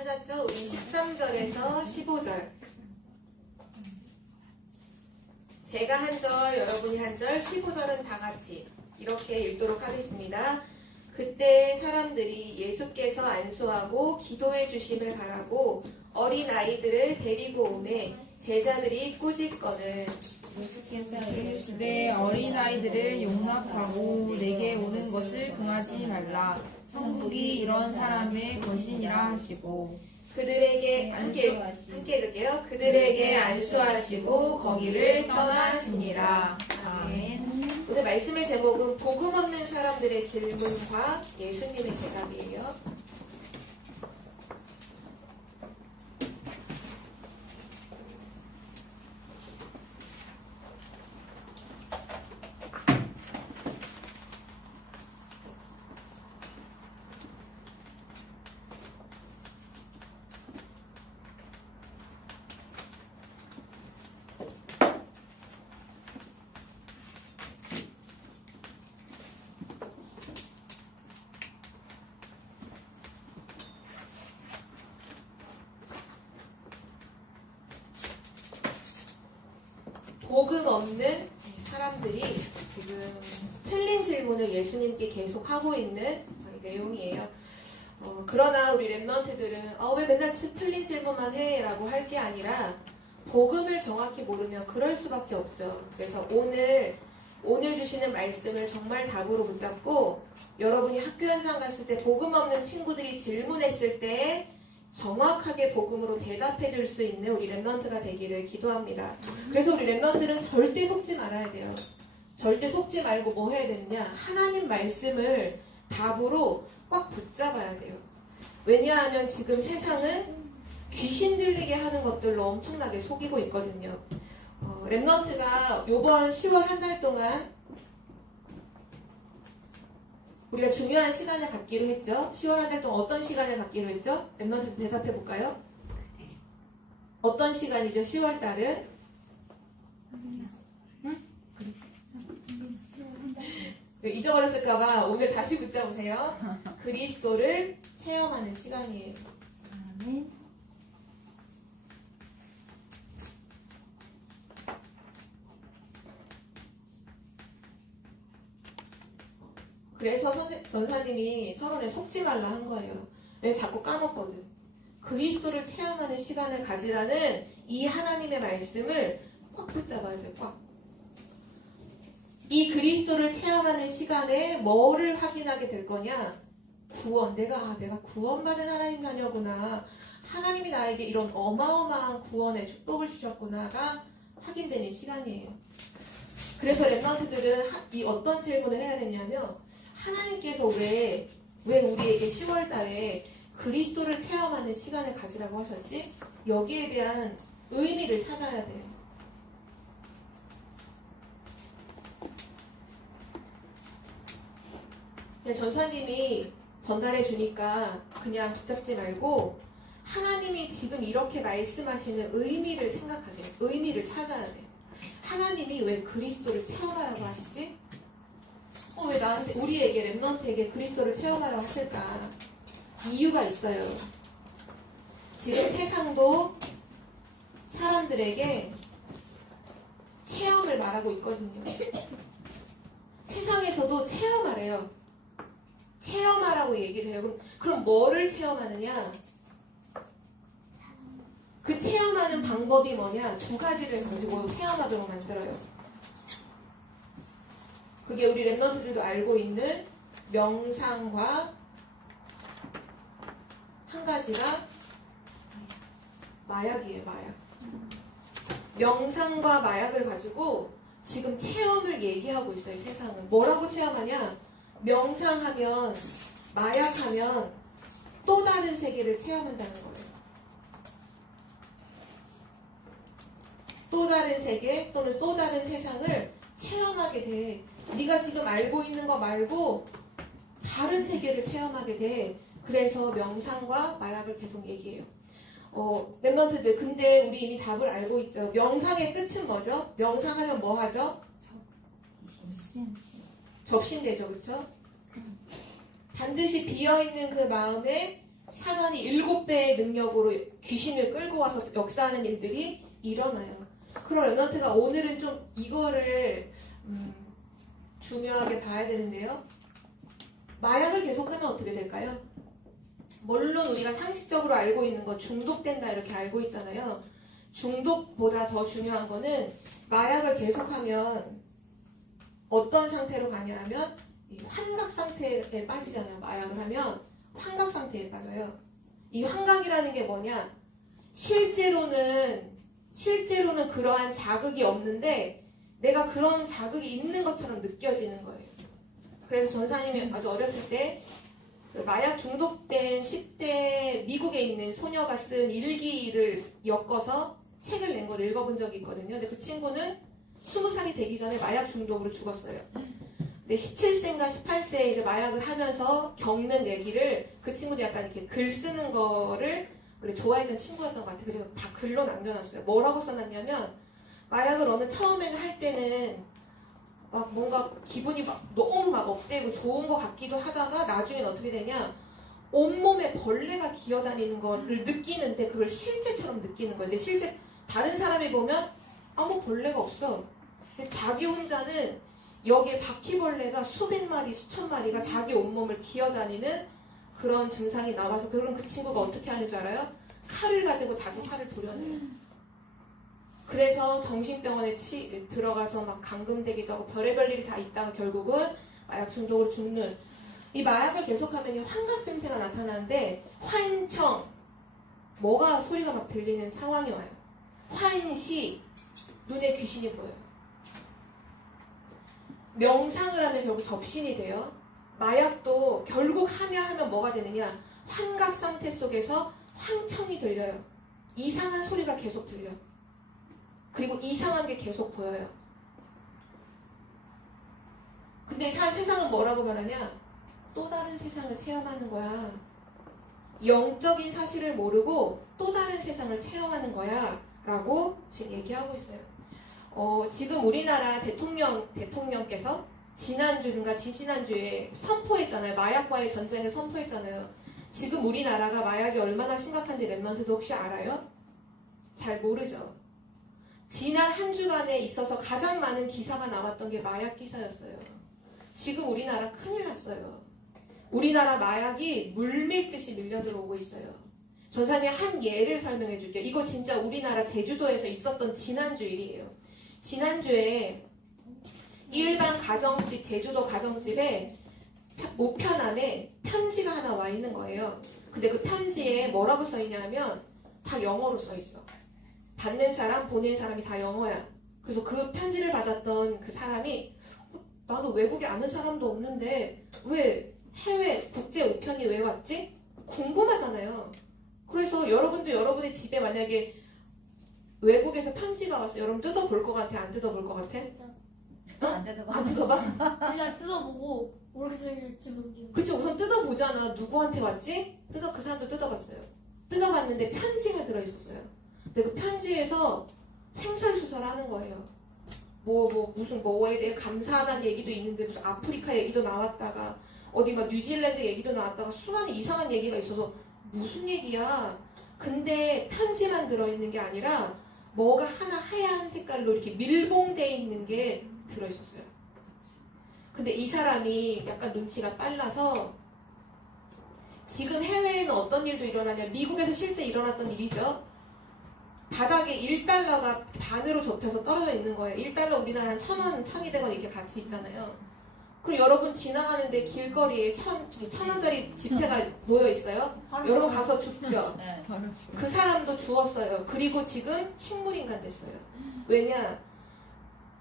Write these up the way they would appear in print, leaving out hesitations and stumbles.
찾았죠? 우리 13절에서 15절. 제가 한 절, 여러분이 한 절, 15절은 다 같이 이렇게 읽도록 하겠습니다. 그때 사람들이 예수께서 안수하고 기도해 주심을 바라고 어린 아이들을 데리고 오매 제자들이 꾸짖거늘 예수께서 이르시되 어린아이들을 용납하고 내게 오는 것을 금하지 말라. 천국이 이런 사람의 것이니라 하시고 그들에게 함께 읽을게요. 그들에게 안수하시고 거기를 떠나시니라. 아멘. 오늘 말씀의 제목은 복음 없는 사람들의 질문과 예수님의 대답이에요. 복음 없는 사람들이 지금 틀린 질문을 예수님께 계속 하고 있는 내용이에요. 그러나 우리 랩런트들은 왜 맨날 틀린 질문만 해? 라고 할 게 아니라 복음을 정확히 모르면 그럴 수밖에 없죠. 그래서 오늘 주시는 말씀을 정말 답으로 붙잡고 여러분이 학교 현장 갔을 때 복음 없는 친구들이 질문했을 때 정확하게 복음으로 대답해 줄 수 있는 우리 랩런트가 되기를 기도합니다. 그래서 우리 랩런트는 절대 속지 말아야 돼요. 절대 속지 말고 뭐 해야 되느냐? 하나님 말씀을 답으로 꽉 붙잡아야 돼요. 왜냐하면 지금 세상은 귀신 들리게 하는 것들로 엄청나게 속이고 있거든요. 랩런트가 이번 10월 한 달 동안 우리가 중요한 시간을 갖기로 했죠. 10월 한 달 동안 어떤 시간을 갖기로 했죠? 랩런트 대답해 볼까요? 어떤 시간이죠? 10월 달은? 잊어버렸을까봐 오늘 다시 붙잡으세요. 그리스도를 체험하는 시간이에요. 그래서 전사님이 서론에 속지 말라 한 거예요. 내가 자꾸 까먹거든. 그리스도를 체험하는 시간을 가지라는 이 하나님의 말씀을 꽉 붙잡아야 돼요. 꽉. 이 그리스도를 체험하는 시간에 뭐를 확인하게 될 거냐? 구원. 내가 구원받은 하나님 자녀구나. 하나님이 나에게 이런 어마어마한 구원의 축복을 주셨구나가 확인되는 시간이에요. 그래서 랩런트들은 이 어떤 질문을 해야 되냐면 하나님께서 왜 우리에게 10월 달에 그리스도를 체험하는 시간을 가지라고 하셨지? 여기에 대한 의미를 찾아야 돼요. 전사님이 전달해 주니까 그냥 붙잡지 말고 하나님이 지금 이렇게 말씀하시는 의미를 생각하세요. 의미를 찾아야 돼요. 하나님이 왜 그리스도를 체험하라고 하시지? 왜 나한테, 우리에게, 랩런트에게 그리스도를 체험하라고 하실까? 이유가 있어요. 지금 세상도 사람들에게 체험을 말하고 있거든요. 세상에서도 체험하래요. 체험하라고 얘기를 해요. 그럼 뭐를 체험하느냐? 그 체험하는 방법이 뭐냐? 두 가지를 가지고 체험하도록 만들어요. 그게 우리 랩런트들도 알고 있는 명상과 한 가지가 마약이에요. 마약. 명상과 마약을 가지고 지금 체험을 얘기하고 있어요. 세상은. 뭐라고 체험하냐? 명상하면, 마약하면 또 다른 세계를 체험한다는 거예요. 또 다른 세계 또는 또 다른 세상을 체험하게 돼. 네가 지금 알고 있는 거 말고 다른 세계를 체험하게 돼. 그래서 명상과 마약을 계속 얘기해요. 랩런트들, 근데 우리 이미 답을 알고 있죠. 명상의 끝은 뭐죠? 명상하면 뭐 하죠? 접신되죠. 그렇죠? 반드시 비어있는 그 마음에 사단이 7배의 능력으로 귀신을 끌고 와서 역사하는 일들이 일어나요. 그럼 렘넌트가 오늘은 좀 이거를 중요하게 봐야 되는데요. 마약을 계속하면 어떻게 될까요? 물론 우리가 상식적으로 알고 있는 건 중독된다 이렇게 알고 있잖아요. 중독보다 더 중요한 거는 마약을 계속하면 어떤 상태로 가냐 하면 이 환각 상태에 빠지잖아요. 마약을 하면 환각 상태에 빠져요. 이 환각이라는 게 뭐냐? 실제로는 그러한 자극이 없는데 내가 그런 자극이 있는 것처럼 느껴지는 거예요. 그래서 전사님이 아주 어렸을 때 그 마약 중독된 10대 미국에 있는 소녀가 쓴 일기를 엮어서 책을 낸 걸 읽어본 적이 있거든요. 근데 그 친구는 20살이 되기 전에 마약 중독으로 죽었어요. 근데 17세인가 18세에 이제 마약을 하면서 겪는 얘기를 그 친구도 약간 이렇게 글 쓰는 거를 원래 좋아했던 친구였던 것 같아요. 그래서 다 글로 남겨놨어요. 뭐라고 써놨냐면 마약을 처음에는 할 때는 막 뭔가 기분이 막 너무 막 업되고 좋은 것 같기도 하다가 나중엔 어떻게 되냐 온몸에 벌레가 기어다니는 거를 느끼는데 그걸 실제처럼 느끼는 거예요. 근데 실제 다른 사람이 보면 아무 벌레가 없어. 근데 자기 혼자는 여기에 바퀴벌레가 수백 마리 수천 마리가 자기 온몸을 기어다니는 그런 증상이 나와서 그럼 그 친구가 어떻게 하는 줄 알아요? 칼을 가지고 자기 살을 도려내요. 그래서 정신병원에 들어가서 막 감금되기도 하고 별의별 일이 다 있다가 결국은 마약 중독으로 죽는 이 마약을 계속하면 환각 증세가 나타나는데 환청 뭐가 소리가 막 들리는 상황이 와요. 환시 눈에 귀신이 보여요. 명상을 하면 결국 접신이 돼요. 마약도 결국 하면 뭐가 되느냐 환각 상태 속에서 환청이 들려요. 이상한 소리가 계속 들려요. 그리고 이상한 게 계속 보여요. 근데 세상은 뭐라고 말하냐? 또 다른 세상을 체험하는 거야. 영적인 사실을 모르고 또 다른 세상을 체험하는 거야. 라고 지금 얘기하고 있어요. 지금 우리나라 대통령께서 지난주인가 지지난주에 선포했잖아요. 마약과의 전쟁을 선포했잖아요. 지금 우리나라가 마약이 얼마나 심각한지 랩런트도 혹시 알아요? 잘 모르죠. 지난 한 주간에 있어서 가장 많은 기사가 나왔던 게 마약 기사였어요. 지금 우리나라 큰일 났어요. 우리나라 마약이 물밀듯이 밀려들어오고 있어요. 전사님이 한 예를 설명해 줄게요. 이거 진짜 우리나라 제주도에서 있었던 지난주 일이에요. 지난주에 일반 가정집, 제주도 가정집에 우편함에 편지가 하나 와 있는 거예요. 근데 그 편지에 뭐라고 써 있냐면 다 영어로 써 있어. 받는 사람, 보낸 사람이 다 영어야. 그래서 그 편지를 받았던 그 사람이 나는 외국에 아는 사람도 없는데 왜 해외 국제 우편이 왜 왔지? 궁금하잖아요. 그래서 여러분도 여러분의 집에 만약에 외국에서 편지가 왔어. 여러분 뜯어볼 것 같아? 안 뜯어볼 것 같아? 안 뜯어봐. 안 뜯어봐? 그냥 뜯어보고 모르게 생길지 모르겠어. 그쵸, 우선 뜯어보잖아. 누구한테 왔지? 그 사람도 뜯어봤어요. 뜯어봤는데 편지가 들어있었어요. 근데 그 편지에서 횡설수설하는 거예요. 무슨 뭐에 대해 감사하다는 얘기도 있는데 무슨 아프리카 얘기도 나왔다가 어디가 뉴질랜드 얘기도 나왔다가 수많은 이상한 얘기가 있어서 무슨 얘기야? 근데 편지만 들어있는 게 아니라 뭐가 하나 하얀 색깔로 이렇게 밀봉되어 있는 게 들어있었어요. 근데 이 사람이 약간 눈치가 빨라서 지금 해외에는 어떤 일도 일어나냐? 미국에서 실제 일어났던 일이죠. 바닥에 1달러가 반으로 접혀서 떨어져 있는 거예요. 1달러 우리나라 한 1,000원, 1,200원 이렇게 같이 있잖아요. 그리고 여러분 지나가는데 길거리에 1,000원짜리 지폐가 모여 있어요. 여러분 가서 죽죠. 네. 그 사람도 죽었어요. 그리고 지금 식물인간 됐어요. 왜냐?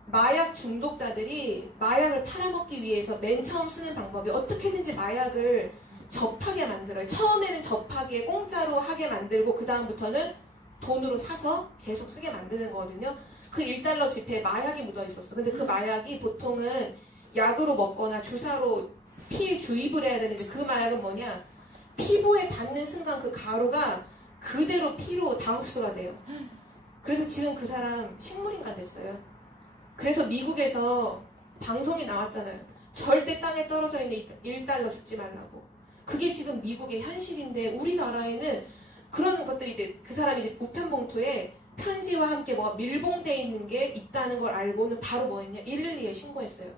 마약 중독자들이 마약을 팔아먹기 위해서 맨 처음 쓰는 방법이 어떻게든지 마약을 접하게 만들어요. 처음에는 접하게 공짜로 하게 만들고 그 다음부터는 돈으로 사서 계속 쓰게 만드는 거거든요. 그 1달러 지폐에 마약이 묻어 있었어. 근데 그 마약이 보통은 약으로 먹거나 주사로 피에 주입을 해야 되는데 그 마약은 뭐냐? 피부에 닿는 순간 그 가루가 그대로 피로 다 흡수가 돼요. 그래서 지금 그 사람 식물인간 됐어요. 그래서 미국에서 방송이 나왔잖아요. 절대 땅에 떨어져 있는 1달러 줍지 말라고. 그게 지금 미국의 현실인데 우리나라에는 그런 것들이 이제 그 사람이 이제 우편 봉투에 편지와 함께 뭐 밀봉돼 있는 게 있다는 걸 알고는 바로 뭐 했냐? 112에 신고했어요.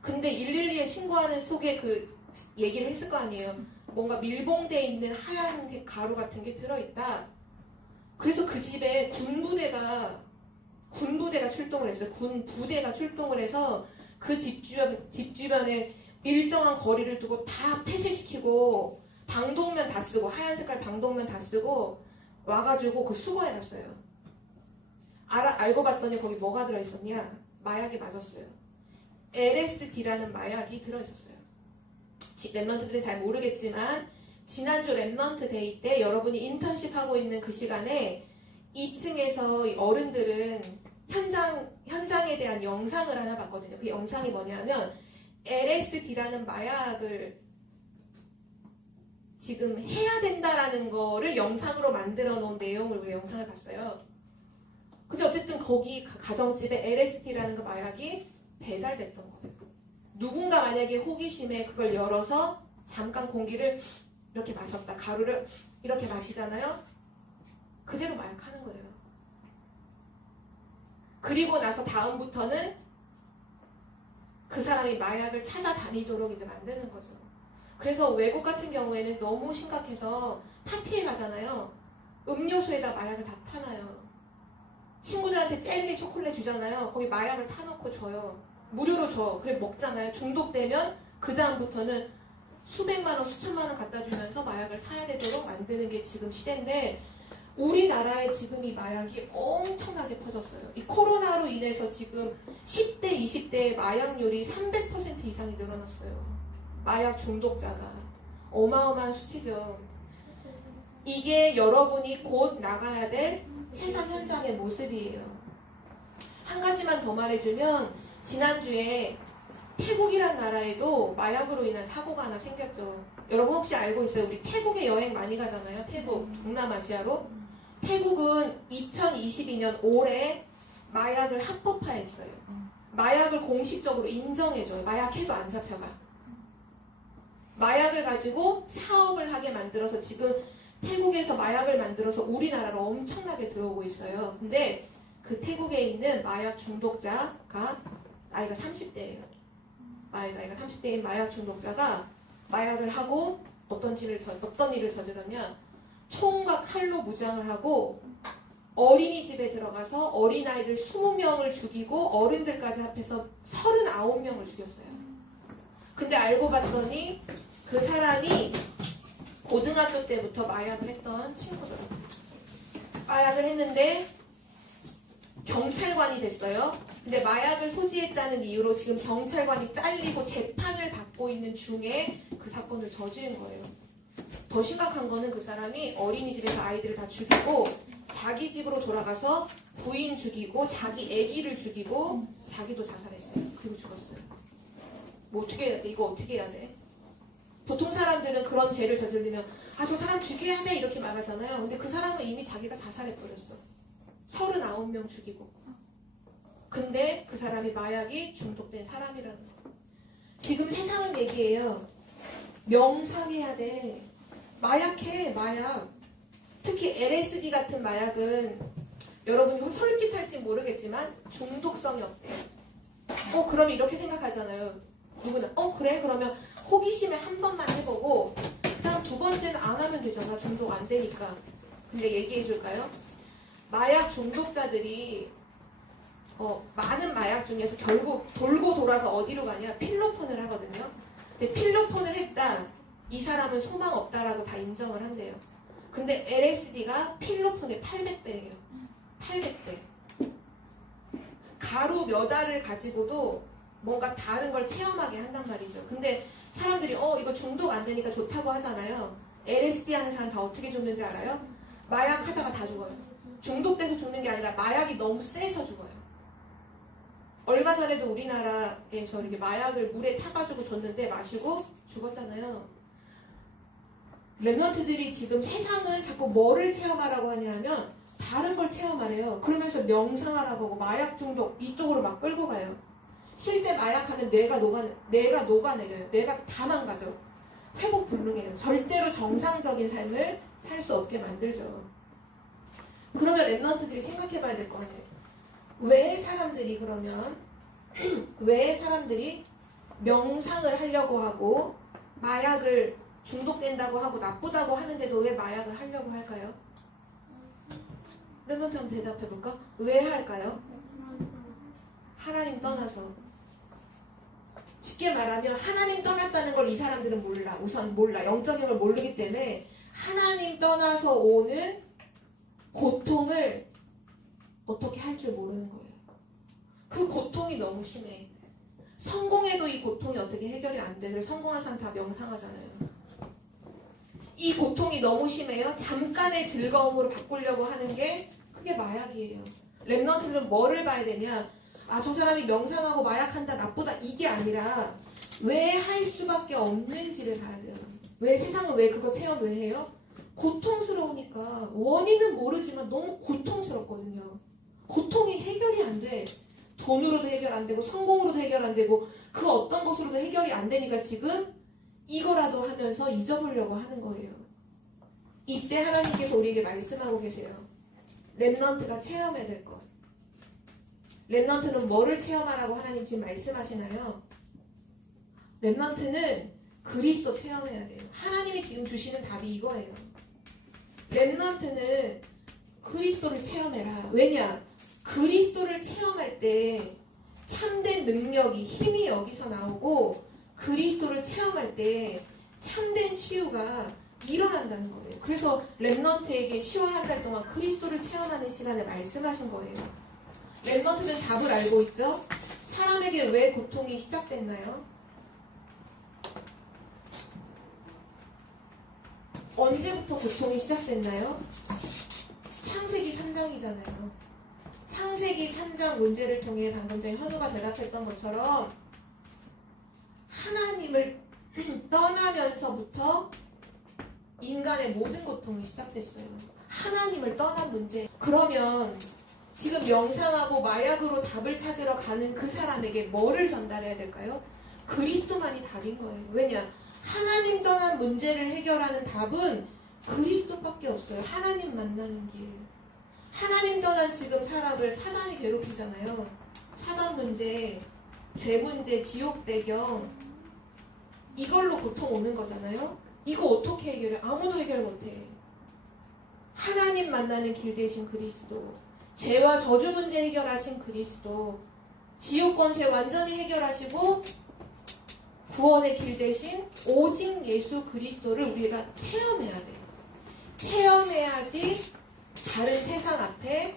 근데 112에 신고하는 속에 그 얘기를 했을 거 아니에요. 뭔가 밀봉돼 있는 하얀 게 가루 같은 게 들어있다. 그래서 그 집에 군부대가 출동을 했어요. 군부대가 출동을 해서 그 집 주변에 일정한 거리를 두고 다 폐쇄시키고 방독면 다 쓰고 하얀 색깔 방독면 다 쓰고 와가지고 그 수거해놨어요. 알고 봤더니 거기 뭐가 들어있었냐? 마약이 맞았어요. LSD라는 마약이 들어있었어요. 랩런트들은 잘 모르겠지만 지난주 랩런트 데이 때 여러분이 인턴십 하고 있는 그 시간에 2층에서 어른들은 현장에 대한 영상을 하나 봤거든요. 그 영상이 뭐냐면 LSD라는 마약을 지금 해야 된다라는 거를 영상으로 만들어 놓은 내용을 우리 영상을 봤어요. 근데 어쨌든 거기 가정집에 LSD라는 그 마약이 배달됐던 거예요. 누군가 만약에 호기심에 그걸 열어서 잠깐 공기를 이렇게 마셨다. 가루를 이렇게 마시잖아요. 그대로 마약하는 거예요. 그리고 나서 다음부터는 그 사람이 마약을 찾아다니도록 이제 만드는 거죠. 그래서 외국 같은 경우에는 너무 심각해서 파티에 가잖아요. 음료수에다 마약을 다 타놔요. 친구들한테 젤리, 초콜릿 주잖아요. 거기 마약을 타놓고 줘요. 무료로 줘. 그래 먹잖아요. 중독되면 그 다음부터는 수백만 원, 수천만 원 갖다 주면서 마약을 사야 되도록 만드는 게 지금 시대인데 우리나라에 지금 이 마약이 엄청나게 퍼졌어요. 이 코로나로 인해서 지금 10대, 20대의 마약률이 300% 이상이 늘어났어요. 마약 중독자가. 어마어마한 수치죠. 이게 여러분이 곧 나가야 될 세상 현장의 모습이에요. 한 가지만 더 말해주면 지난주에 태국이란 나라에도 마약으로 인한 사고가 하나 생겼죠. 여러분 혹시 알고 있어요? 우리 태국에 여행 많이 가잖아요. 태국, 동남아시아로. 태국은 2022년 올해 마약을 합법화했어요. 마약을 공식적으로 인정해줘요. 마약해도 안 잡혀가. 마약을 가지고 사업을 하게 만들어서 지금 태국에서 마약을 만들어서 우리나라로 엄청나게 들어오고 있어요. 근데 그 태국에 있는 마약 중독자가 나이가 30대예요. 나이가 30대인 마약 중독자가 마약을 하고 어떤 일을 저질렀냐? 총과 칼로 무장을 하고 어린이집에 들어가서 어린아이들 20명을 죽이고 어른들까지 합해서 39명을 죽였어요. 근데 알고 봤더니 그 사람이 고등학교 때부터 마약을 했던 친구더라고요. 마약을 했는데 경찰관이 됐어요. 근데 마약을 소지했다는 이유로 지금 경찰관이 잘리고 재판을 받고 있는 중에 그 사건을 저지른 거예요. 더 심각한 거는 그 사람이 어린이집에서 아이들을 다 죽이고 자기 집으로 돌아가서 부인 죽이고 자기 아기를 죽이고 자기도 자살했어요. 그리고 죽었어요. 뭐 어떻게 해야 돼? 이거 어떻게 해야 돼? 보통 사람들은 그런 죄를 저지르면 아, 저 사람 죽여야 돼 이렇게 말하잖아요. 근데 그 사람은 이미 자기가 자살해버렸어. 39명 죽이고. 근데 그 사람이 마약이 중독된 사람이라는 거. 지금 세상은 얘기해요. 명상해야 돼. 마약해, 마약. 특히 LSD 같은 마약은 여러분이 솔깃할지 모르겠지만 중독성이 없대요. 그럼 이렇게 생각하잖아요. 누구나 그래? 그러면 호기심에 한 번만 해보고 그 다음 두 번째는 안 하면 되잖아. 중독 안 되니까. 근데 얘기해 줄까요? 마약 중독자들이 많은 마약 중에서 결국 돌고 돌아서 어디로 가냐? 필로폰을 하거든요. 근데 필로폰을 했다. 이 사람은 소망 없다라고 다 인정을 한대요. 근데 LSD가 필로폰의 800배예요. 800배. 가루 몇 알을 가지고도 뭔가 다른 걸 체험하게 한단 말이죠. 근데 사람들이 이거 중독 안 되니까 좋다고 하잖아요. LSD 하는 사람 다 어떻게 죽는지 알아요? 마약 하다가 다 죽어요. 중독돼서 죽는 게 아니라 마약이 너무 세서 죽어요. 얼마 전에도 우리나라에서 이렇게 마약을 물에 타가지고 줬는데 마시고 죽었잖아요. 랩런트들이 지금 세상은 자꾸 뭐를 체험하라고 하냐면 다른 걸 체험하래요. 그러면서 명상하라고 하고 마약 중독 이쪽으로 막 끌고 가요. 실제 마약하면 뇌가 녹아내려요. 뇌가 다 망가져. 회복 불능해요. 절대로 정상적인 삶을 살 수 없게 만들죠. 그러면 랩런트들이 생각해봐야 될 거 아니에요. 왜 사람들이 그러면 왜 사람들이 명상을 하려고 하고 마약을 중독된다고 하고 나쁘다고 하는데도 왜 마약을 하려고 할까요? 랩런트 한번 대답해볼까? 왜 할까요? 하나님 떠나서. 쉽게 말하면 하나님 떠났다는 걸 이 사람들은 몰라. 우선 몰라. 영적인 걸 모르기 때문에 하나님 떠나서 오는 고통을 어떻게 할 줄 모르는 거예요. 그 고통이 너무 심해. 성공해도 이 고통이 어떻게 해결이 안 돼. 그래서 성공한 사람 다 명상하잖아요. 이 고통이 너무 심해요. 잠깐의 즐거움으로 바꾸려고 하는 게 그게 마약이에요. 랩런트들은 뭐를 봐야 되냐. 아, 저 사람이 명상하고 마약한다, 나쁘다, 이게 아니라 왜 할 수밖에 없는지를 봐야 돼요. 왜 세상은 왜 그거 체험 왜 해요? 고통스러우니까. 원인은 모르지만 너무 고통스럽거든요. 고통이 해결이 안 돼. 돈으로도 해결 안 되고 성공으로도 해결 안 되고 그 어떤 것으로도 해결이 안 되니까 지금 이거라도 하면서 잊어보려고 하는 거예요. 이때 하나님께서 우리에게 말씀하고 계세요. 랩런트가 체험해야 될 것. 랩런트는 뭐를 체험하라고 하나님 지금 말씀하시나요? 랩런트는 그리스도 체험해야 돼요. 하나님이 지금 주시는 답이 이거예요. 랩런트는 그리스도를 체험해라. 왜냐? 그리스도를 체험할 때 참된 능력이 힘이 여기서 나오고 그리스도를 체험할 때 참된 치유가 일어난다는 거예요. 그래서 랩런트에게 10월 한 달 동안 그리스도를 체험하는 시간을 말씀하신 거예요. 랩런트는 답을 알고 있죠? 사람에게 왜 고통이 시작됐나요? 언제부터 고통이 시작됐나요? 창세기 3장이잖아요. 창세기 3장 문제를 통해 방금 전에 현우가 대답했던 것처럼 하나님을 떠나면서부터 인간의 모든 고통이 시작됐어요. 하나님을 떠난 문제. 그러면 지금 명상하고 마약으로 답을 찾으러 가는 그 사람에게 뭐를 전달해야 될까요? 그리스도만이 답인 거예요. 왜냐? 하나님 떠난 문제를 해결하는 답은 그리스도밖에 없어요. 하나님 만나는 길. 하나님 떠난 지금 사람을 사단이 괴롭히잖아요. 사단 문제, 죄 문제, 지옥 배경 이걸로 고통 오는 거잖아요. 이거 어떻게 해결해? 아무도 해결 못해. 하나님 만나는 길 대신 그리스도, 죄와 저주 문제 해결하신 그리스도, 지옥 권세 완전히 해결하시고 구원의 길 대신 오직 예수 그리스도를 우리가 체험해야 돼요. 체험해야지 다른 세상 앞에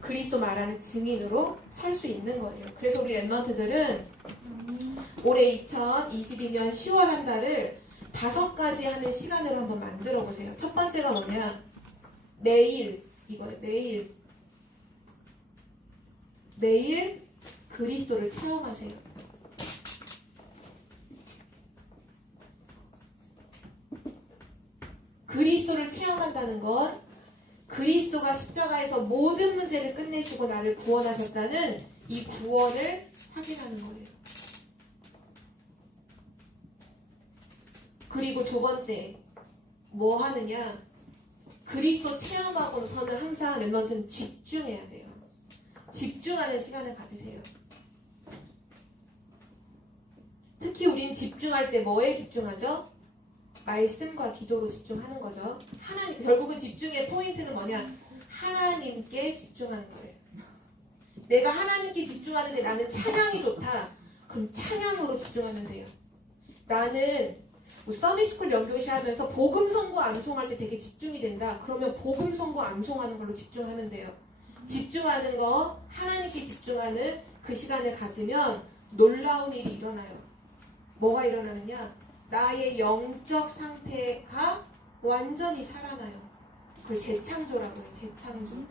그리스도 말하는 증인으로 설 수 있는 거예요. 그래서 우리 랩런트들은 올해 2022년 10월 한 달을 5가지 하는 시간으로 한번 만들어 보세요. 첫 번째가 뭐냐? 매일 이거예요. 매일 그리스도를 체험하세요. 그리스도를 체험한다는 건 그리스도가 십자가에서 모든 문제를 끝내시고 나를 구원하셨다는 이 구원을 확인하는 거예요. 그리고 두 번째, 뭐 하느냐? 그리스도 체험하고서는 항상 랩런트는 집중해야 돼요. 집중하는 시간을 가지세요. 특히 우린 집중할 때 뭐에 집중하죠? 말씀과 기도로 집중하는 거죠. 하나님, 결국은 집중의 포인트는 뭐냐? 하나님께 집중하는 거예요. 내가 하나님께 집중하는데 나는 찬양이 좋다. 그럼 찬양으로 집중하면 돼요. 나는 뭐 서미스쿨 연교시 하면서 복음 선고 암송할 때 되게 집중이 된다. 그러면 복음 선고 암송하는 걸로 집중하면 돼요. 집중하는 거, 하나님께 집중하는 그 시간을 가지면 놀라운 일이 일어나요. 뭐가 일어나느냐? 나의 영적 상태가 완전히 살아나요. 그걸 재창조라고 해요. 재창조.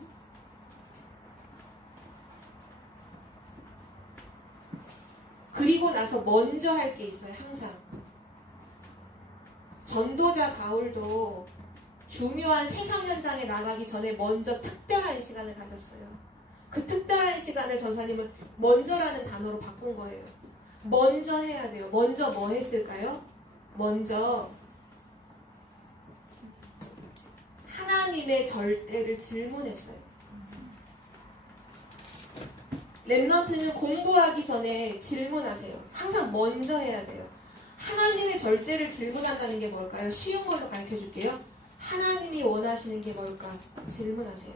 그리고 나서 먼저 할 게 있어요. 항상. 전도자 바울도 중요한 세상 현장에 나가기 전에 먼저 특별한 시간을 가졌어요. 그 특별한 시간을 전사님은 먼저라는 단어로 바꾼 거예요. 먼저 해야 돼요. 먼저 뭐 했을까요? 먼저 하나님의 절대를 질문했어요. 렘넌트는 공부하기 전에 질문하세요. 항상 먼저 해야 돼요. 하나님의 절대를 질문한다는 게 뭘까요? 쉬운 걸로 가르쳐 줄게요. 하나님이 원하시는 게 뭘까? 질문하세요.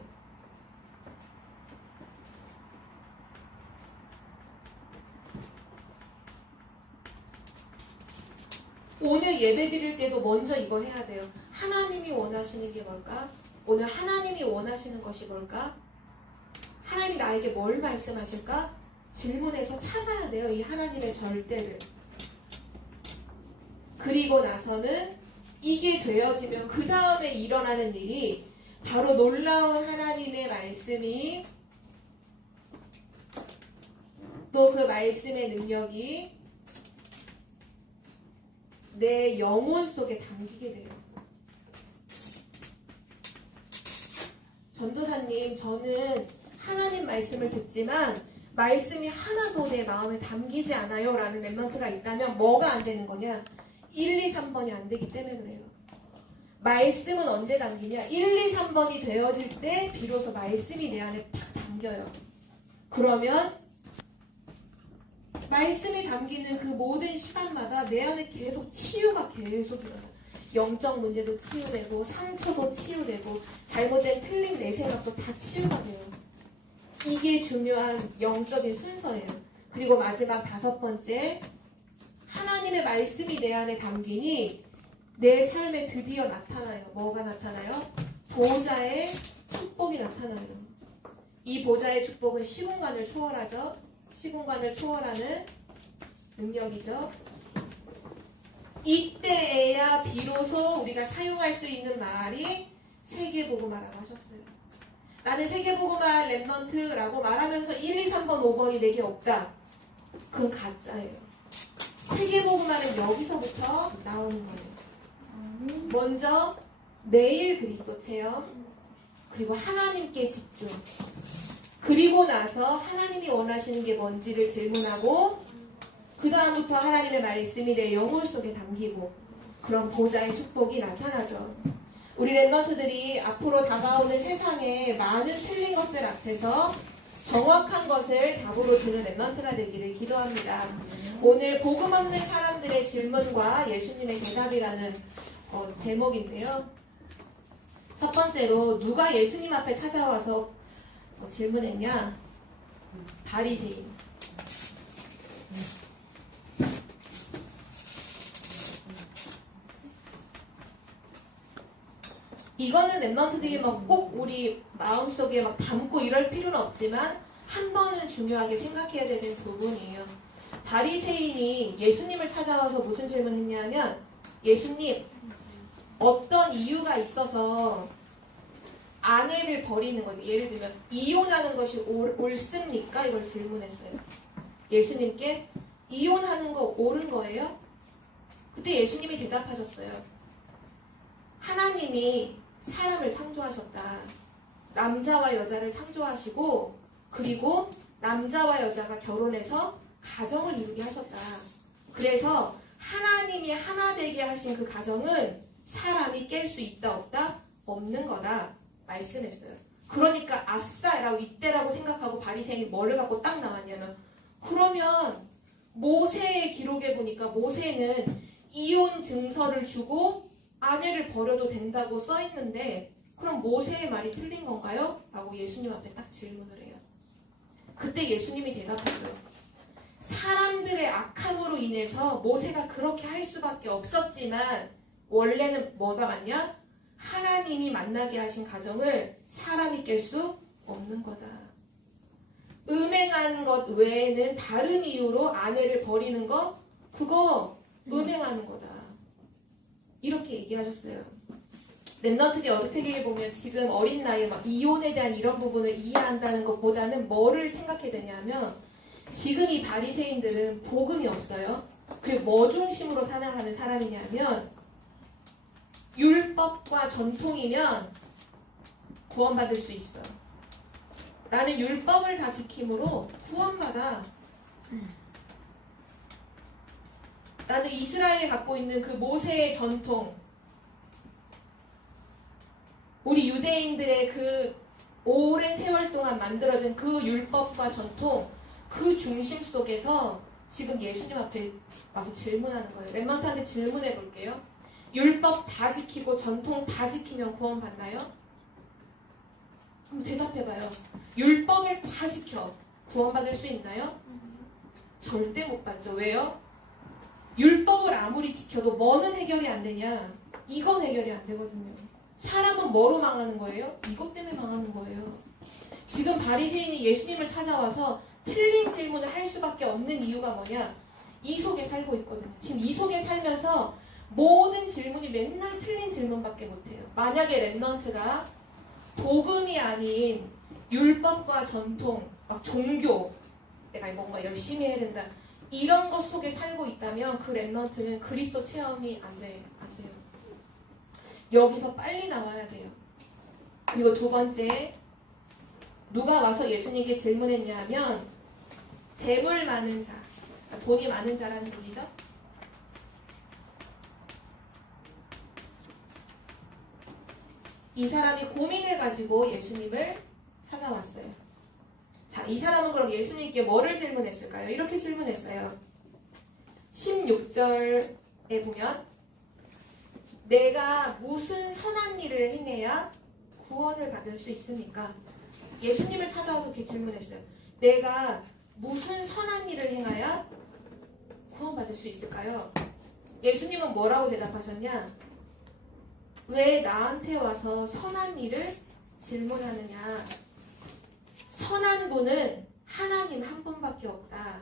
오늘 예배 드릴 때도 먼저 이거 해야 돼요. 하나님이 원하시는 게 뭘까? 오늘 하나님이 원하시는 것이 뭘까? 하나님이 나에게 뭘 말씀하실까? 질문해서 찾아야 돼요. 이 하나님의 절대를. 그리고 나서는 이게 되어지면 그 다음에 일어나는 일이 바로 놀라운 하나님의 말씀이 또 그 말씀의 능력이 내 영혼 속에 담기게 돼요. 전도사님, 저는 하나님 말씀을 듣지만 말씀이 하나도 내 마음에 담기지 않아요 라는 렘넌트가 있다면 뭐가 안 되는 거냐? 1, 2, 3번이 안 되기 때문에 그래요. 말씀은 언제 담기냐? 1, 2, 3번이 되어질 때 비로소 말씀이 내 안에 탁 담겨요. 그러면 말씀이 담기는 그 모든 시간마다 내 안에 계속 치유가 계속 일어나요. 영적 문제도 치유되고 상처도 치유되고 잘못된 틀린 내 생각도 다 치유가 돼요. 이게 중요한 영적인 순서예요. 그리고 마지막 5번째, 하나님의 말씀이 내 안에 담기니 내 삶에 드디어 나타나요. 뭐가 나타나요? 보좌의 축복이 나타나요. 이 보좌의 축복은 시공간을 초월하죠. 시공간을 초월하는 능력이죠. 이때에야 비로소 우리가 사용할 수 있는 말이 세계복음화라고 하셨어요. 나는 세계복음화 렘넌트라고 말하면서 1, 2, 3번, 5번이 내게 없다. 그건 가짜예요. 세계복음화는 여기서부터 나오는 거예요. 먼저 매일 그리스도 체험, 그리고 하나님께 집중, 그리고 나서 하나님이 원하시는 게 뭔지를 질문하고 그 다음부터 하나님의 말씀이 내 영혼 속에 담기고 그런 보좌의 축복이 나타나죠. 우리 렘넌트들이 앞으로 다가오는 세상에 많은 틀린 것들 앞에서 정확한 것을 답으로 주는 렘넌트가 되기를 기도합니다. 오늘 복음 없는 사람들의 질문과 예수님의 대답이라는 제목인데요. 첫 번째로 누가 예수님 앞에 찾아와서 질문했냐? 바리새인. 이거는 렘넌트들이 막 꼭 우리 마음속에 막 담고 이럴 필요는 없지만 한 번은 중요하게 생각해야 되는 부분이에요. 바리새인이 예수님을 찾아와서 무슨 질문했냐면, 예수님, 어떤 이유가 있어서 아내를 버리는 거예요. 예를 들면 이혼하는 것이 옳습니까? 이걸 질문했어요. 예수님께 이혼하는 거 옳은 거예요? 그때 예수님이 대답하셨어요. 하나님이 사람을 창조하셨다. 남자와 여자를 창조하시고 그리고 남자와 여자가 결혼해서 가정을 이루게 하셨다. 그래서 하나님이 하나 되게 하신 그 가정은 사람이 깰 수 있다 없다? 없는 거다 말씀했어요. 그러니까 아싸라고 이때라고 생각하고 바리새인이 뭐를 갖고 딱 나왔냐면, 그러면 모세의 기록에 보니까 모세는 이혼 증서를 주고 아내를 버려도 된다고 써있는데 그럼 모세의 말이 틀린 건가요? 라고 예수님 앞에 딱 질문을 해요. 그때 예수님이 대답했어요. 사람들의 악함으로 인해서 모세가 그렇게 할 수밖에 없었지만 원래는 뭐가 맞냐? 하나님이 만나게 하신 가정을 사람이 깰 수 없는 거다. 음행하는 것 외에는 다른 이유로 아내를 버리는 거, 그거 음행하는 거다. 이렇게 얘기하셨어요. 렘넌트들이 어떻게 보면 지금 어린 나이에 막 이혼에 대한 이런 부분을 이해한다는 것보다는 뭐를 생각해야 되냐면, 지금 이 바리새인들은 복음이 없어요. 그리고 뭐 중심으로 살아가는 사람이냐면 율법과 전통이면 구원받을 수 있어. 나는 율법을 다 지킴으로 구원받아. 나는 이스라엘이 갖고 있는 그 모세의 전통, 우리 유대인들의 그 오랜 세월 동안 만들어진 그 율법과 전통, 그 중심 속에서 지금 예수님 앞에 와서 질문하는 거예요. 렘넌트한테 질문해 볼게요. 율법 다 지키고 전통 다 지키면 구원 받나요? 한번 대답해봐요. 율법을 다 지켜 구원 받을 수 있나요? 절대 못 받죠. 왜요? 율법을 아무리 지켜도 뭐는 해결이 안 되냐? 이건 해결이 안 되거든요. 사람은 뭐로 망하는 거예요? 이것 때문에 망하는 거예요. 지금 바리새인이 예수님을 찾아와서 틀린 질문을 할 수밖에 없는 이유가 뭐냐? 이 속에 살고 있거든요. 지금 이 속에 살면서 모든 질문이 맨날 틀린 질문밖에 못해요. 만약에 렘넌트가 복음이 아닌 율법과 전통, 막 종교, 내가 뭔가 열심히 해야 된다, 이런 것 속에 살고 있다면 그 렘넌트는 그리스도 체험이 안 돼요. 여기서 빨리 나와야 돼요. 그리고 두 번째, 누가 와서 예수님께 질문했냐 하면 재물 많은 자, 돈이 많은 자라는 얘기죠. 이 사람이 고민을 가지고 예수님을 찾아왔어요. 자, 이 사람은 그럼 예수님께 뭐를 질문했을까요? 이렇게 질문했어요. 16절에 보면 내가 무슨 선한 일을 행해야 구원을 받을 수 있습니까? 예수님을 찾아와서 이렇게 질문했어요. 내가 무슨 선한 일을 행해야 구원받을 수 있을까요? 예수님은 뭐라고 대답하셨냐? 왜 나한테 와서 선한 일을 질문하느냐? 선한 분은 하나님 한 분밖에 없다.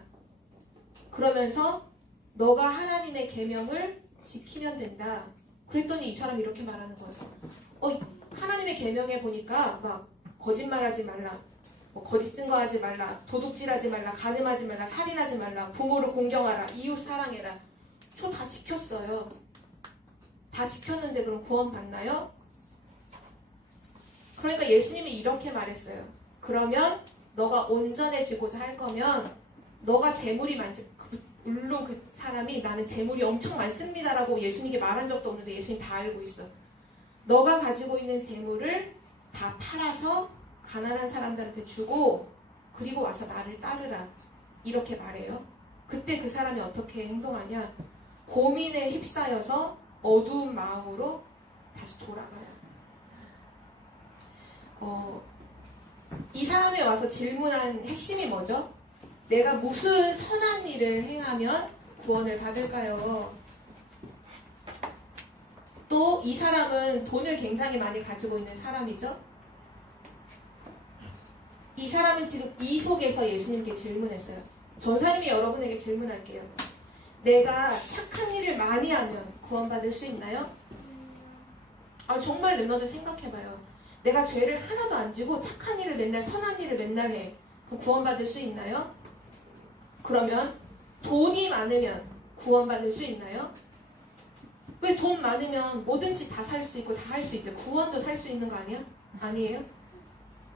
그러면서 너가 하나님의 계명을 지키면 된다. 그랬더니 이 사람이 이렇게 말하는 거예요. 하나님의 계명에 보니까 막 거짓말하지 말라, 거짓 증거하지 말라, 도둑질하지 말라, 간음하지 말라, 살인하지 말라, 부모를 공경하라, 이웃 사랑해라. 저 다 지켰어요. 다 지켰는데 그럼 구원 받나요? 그러니까 예수님이 이렇게 말했어요. 그러면 너가 온전해지고자 할 거면 너가 재물이 많지, 물론 그 사람이 나는 재물이 엄청 많습니다라고 예수님께 말한 적도 없는데 예수님 다 알고 있어. 너가 가지고 있는 재물을 다 팔아서 가난한 사람들한테 주고 그리고 와서 나를 따르라. 이렇게 말해요. 그때 그 사람이 어떻게 행동하냐? 고민에 휩싸여서 어두운 마음으로 다시 돌아가요. 이 사람이 와서 질문한 핵심이 뭐죠? 내가 무슨 선한 일을 행하면 구원을 받을까요? 또 이 사람은 돈을 굉장히 많이 가지고 있는 사람이죠. 이 사람은 지금 이 속에서 예수님께 질문했어요. 전사님이 여러분에게 질문할게요. 내가 착한 일을 많이 하면 구원받을 수 있나요? 정말 렘넌트 생각해봐요. 내가 죄를 하나도 안 지고 착한 일을 맨날, 선한 일을 맨날 해. 그럼 구원받을 수 있나요? 그러면 돈이 많으면 구원받을 수 있나요? 왜 돈 많으면 뭐든지 다 살 수 있고 다 할 수 있죠. 구원도 살 수 있는 거 아니야? 아니에요?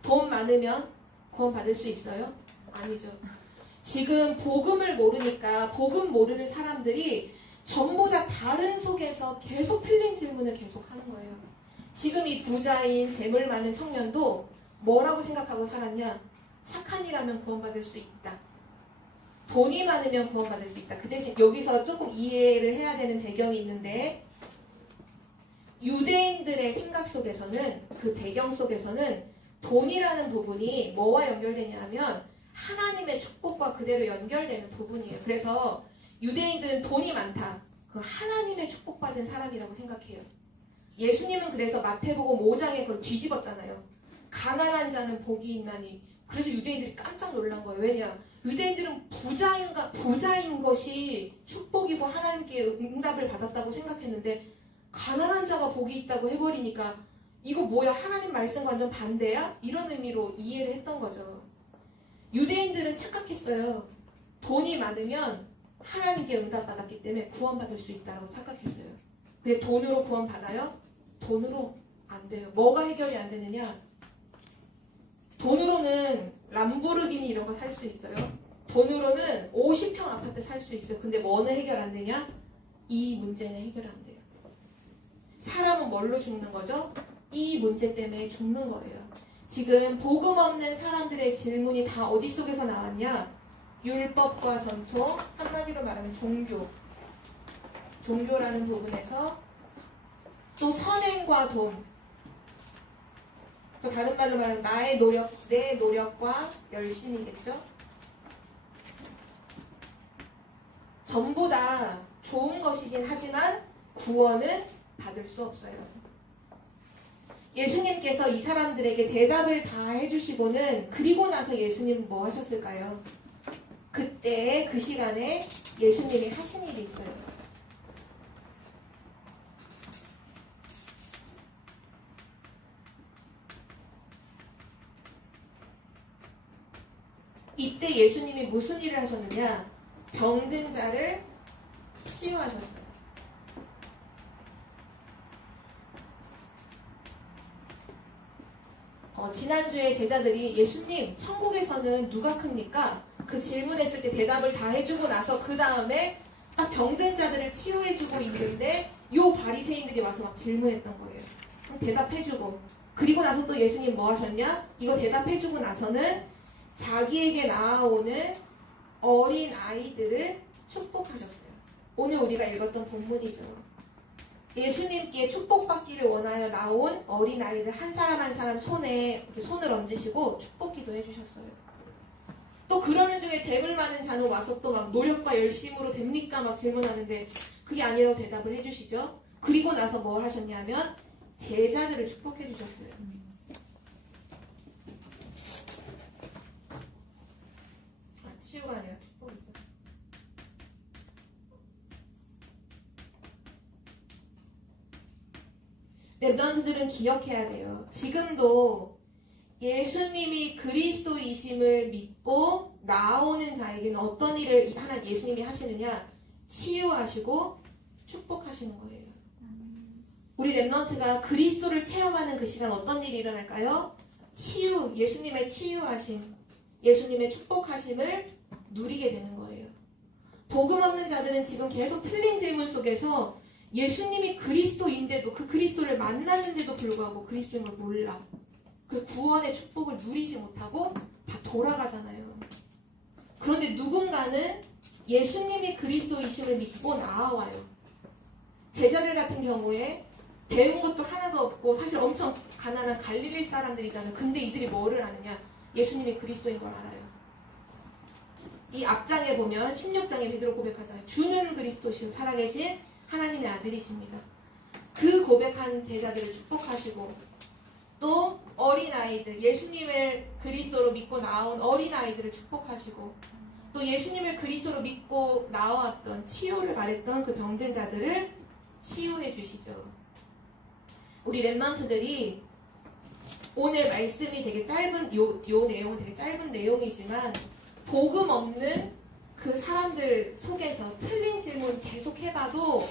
돈 많으면 구원 받을 수 있어요? 아니죠. 지금 복음을 모르니까 복음 모르는 사람들이 전부 다 다른 속에서 계속 틀린 질문을 계속 하는 거예요. 지금 이 부자인 재물 많은 청년도 뭐라고 생각하고 살았냐? 착한 일하면 구원받을 수 있다. 돈이 많으면 구원받을 수 있다. 그 대신 여기서 조금 이해를 해야 되는 배경이 있는데, 유대인들의 생각 속에서는, 그 배경 속에서는 돈이라는 부분이 뭐와 연결되냐 하면 하나님의 축복과 그대로 연결되는 부분이에요. 그래서 유대인들은 돈이 많다. 그 하나님의 축복받은 사람이라고 생각해요. 예수님은 그래서 마태복음 5장에 그걸 뒤집었잖아요. 가난한 자는 복이 있나니. 그래서 유대인들이 깜짝 놀란 거예요. 왜냐? 유대인들은 부자인 것이 축복이고 하나님께 응답을 받았다고 생각했는데 가난한 자가 복이 있다고 해버리니까 이거 뭐야? 하나님 말씀과 완전 반대야? 이런 의미로 이해를 했던 거죠. 유대인들은 착각했어요. 돈이 많으면 하나님께 응답받았기 때문에 구원받을 수 있다고 착각했어요. 근데 돈으로 구원받아요? 돈으로 안 돼요. 뭐가 해결이 안 되느냐? 돈으로는 람보르기니 이런 거 살 수 있어요. 돈으로는 50평 아파트 살 수 있어요. 근데 뭐는 해결 안 되냐? 이 문제는 해결 안 돼요. 사람은 뭘로 죽는 거죠? 이 문제 때문에 죽는 거예요. 지금 복음 없는 사람들의 질문이 다 어디 속에서 나왔냐? 율법과 전통, 한마디로 말하면 종교라는 부분에서, 또 선행과 돈, 또 다른 말로 말하면 나의 노력, 내 노력과 열심이겠죠? 전부 다 좋은 것이긴 하지만 구원은 받을 수 없어요. 예수님께서 이 사람들에게 대답을 다 해주시고는 그리고 나서 예수님은 뭐 하셨을까요? 그때 그 시간에 예수님이 하신 일이 있어요. 이때 예수님이 무슨 일을 하셨느냐? 병든 자를 치유하셨어요. 지난주에 제자들이 예수님, 천국에서는 누가 큽니까? 그 질문했을 때 대답을 다 해주고 나서 그 다음에 딱 병든 자들을 치유해주고 있는데 요 바리새인들이 와서 막 질문했던 거예요. 대답해주고 그리고 나서 또 예수님 뭐 하셨냐? 이거 대답해주고 나서는 자기에게 나아오는 어린 아이들을 축복하셨어요. 오늘 우리가 읽었던 본문이죠. 예수님께 축복받기를 원하여 나온 어린 아이들 한 사람 한 사람 손에 이렇게 손을 얹으시고 축복기도 해주셨어요. 또 그러는 중에 재물 많은 자는 와서 또 막 노력과 열심으로 됩니까? 막 질문하는데 그게 아니라고 대답을 해주시죠. 그리고 나서 뭘 하셨냐면 제자들을 축복해 주셨어요. 치유가 아니라 축복이죠. 랩런트들은 기억해야 돼요. 지금도 예수님이 그리스도이심을 믿고 나오는 자에게는 어떤 일을 하나 예수님이 하시느냐? 치유하시고 축복하시는 거예요. 우리 랩런트가 그리스도를 체험하는 그 시간 어떤 일이 일어날까요? 치유, 예수님의 치유하심, 예수님의 축복하심을 누리게 되는 거예요. 복음 없는 자들은 지금 계속 틀린 질문 속에서 예수님이 그리스도인데도 그 그리스도를 만났는데도 불구하고 그리스도인 걸 몰라. 그 구원의 축복을 누리지 못하고 다 돌아가잖아요. 그런데 누군가는 예수님이 그리스도이심을 믿고 나아와요. 제자들 같은 경우에 배운 것도 하나도 없고 사실 엄청 가난한 갈릴리 사람들이잖아요. 근데 이들이 뭐를 아느냐? 예수님이 그리스도인 걸 알아요. 이 앞장에 보면 16장에 베드로 고백하잖아요. 주는 그리스도시요 살아계신 하나님의 아들이십니다. 그 고백한 제자들을 축복하시고 또 어린아이들, 예수님을 그리스도로 믿고 나온 어린아이들을 축복하시고 또 예수님을 그리스도로 믿고 나왔던 치유를 바랬던 그 병든 자들을 치유해 주시죠. 우리 랩런트들이 오늘 말씀이 되게 짧은 요 내용은 되게 짧은 내용이지만 복음 없는 그 사람들 속에서 틀린 질문 계속 해봐도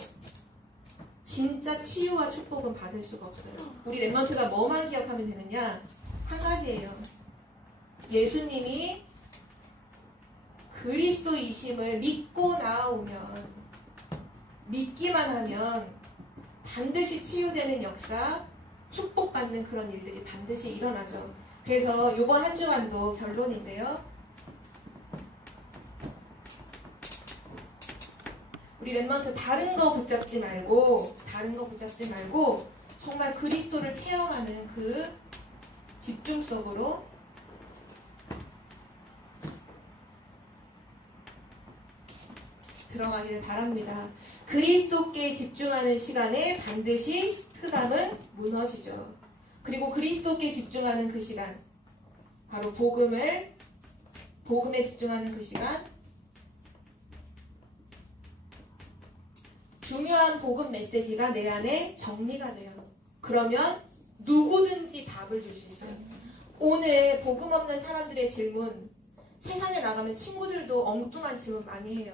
진짜 치유와 축복은 받을 수가 없어요. 우리 랩런트가 뭐만 기억하면 되느냐? 한 가지예요. 예수님이 그리스도이심을 믿고 나오면 믿기만 하면 반드시 치유되는 역사, 축복받는 그런 일들이 반드시 일어나죠. 그래서 이번 한 주간도 결론인데요. 우리 랩런트 다른 거 붙잡지 말고 정말 그리스도를 체험하는 그 집중 속으로 들어가기를 바랍니다. 그리스도께 집중하는 시간에 반드시 흑암은 무너지죠. 그리고 그리스도께 집중하는 그 시간, 바로 복음에 집중하는 그 시간, 중요한 복음 메시지가 내 안에 정리가 돼요. 그러면 누구든지 답을 줄 수 있어요. 오늘 복음 없는 사람들의 질문, 세상에 나가면 친구들도 엉뚱한 질문 많이 해요.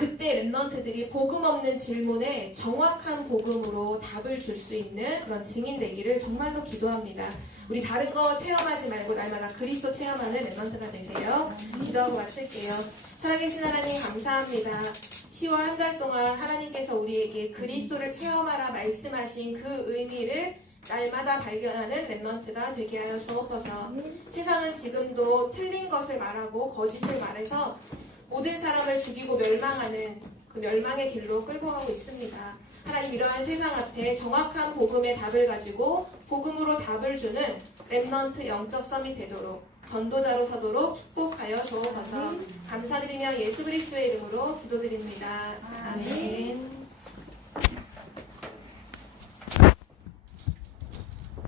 그때 랩런트들이 복음 없는 질문에 정확한 복음으로 답을 줄 수 있는 그런 증인 되기를 정말로 기도합니다. 우리 다른 거 체험하지 말고 날마다 그리스도 체험하는 랩런트가 되세요. 기도하고 마칠게요. 살아계신 하나님 감사합니다. 10월 한 달 동안 하나님께서 우리에게 그리스도를 체험하라 말씀하신 그 의미를 날마다 발견하는 랩런트가 되게 하여 주옵소서. 세상은 지금도 틀린 것을 말하고 거짓을 말해서 모든 사람을 죽이고 멸망하는 그 멸망의 길로 끌고 가고 있습니다. 하나님, 이러한 세상 앞에 정확한 복음의 답을 가지고 복음으로 답을 주는 랩런트 영적 썸이 되도록 전도자로 서도록 축복하여 주옵소서. 감사드리며 예수 그리스도의 이름으로 기도드립니다. 아멘.